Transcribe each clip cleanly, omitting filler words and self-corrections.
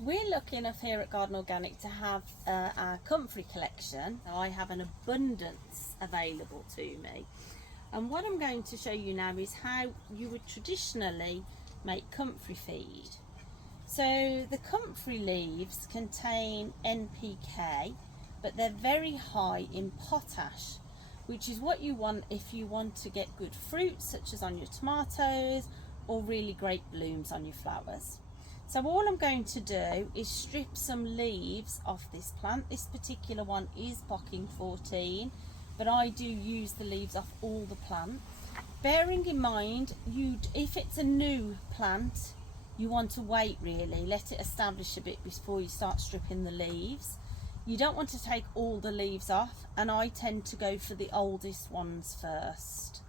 We're lucky enough here at Garden Organic to have our Comfrey collection. So I have an abundance available to me. And what I'm going to show you now is how you would traditionally make comfrey feed. So the comfrey leaves contain NPK, but they're very high in potash, which is what you want if you want to get good fruits, such as on your tomatoes or really great blooms on your flowers. So all I'm going to do is strip some leaves off this plant. This particular one is Bocking 14, but I do use the leaves off all the plants. Bearing in mind, if it's a new plant, you want to wait really, let it establish a bit before you start stripping the leaves. You don't want to take all the leaves off, and I tend to go for the oldest ones first.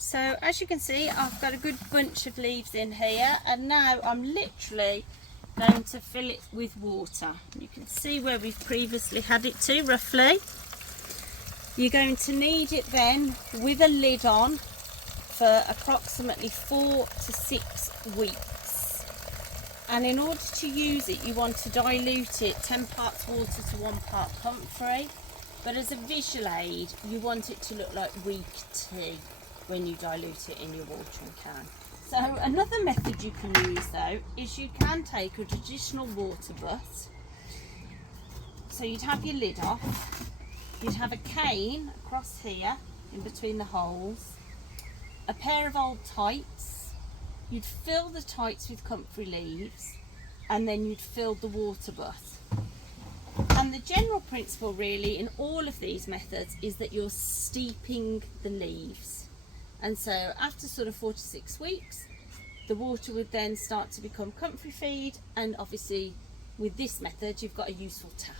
So as you can see, I've got a good bunch of leaves in here, and now I'm literally going to fill it with water. You can see where we've previously had it to, roughly. You're going to need it then with a lid on for approximately 4 to 6 weeks. And in order to use it, you want to dilute it 10 parts water to 1 part Comfrey. But as a visual aid, you want it to look like weak tea when you dilute it in your watering can. So another method you can use though is you can take a traditional water butt. So you'd have your lid off, you'd have a cane across here in between the holes, a pair of old tights, you'd fill the tights with comfrey leaves, and then you'd fill the water butt. And the general principle really in all of these methods is that you're steeping the leaves. And so after sort of 4 to 6 weeks, the water would then start to become comfrey feed, and obviously with this method you've got a useful tap.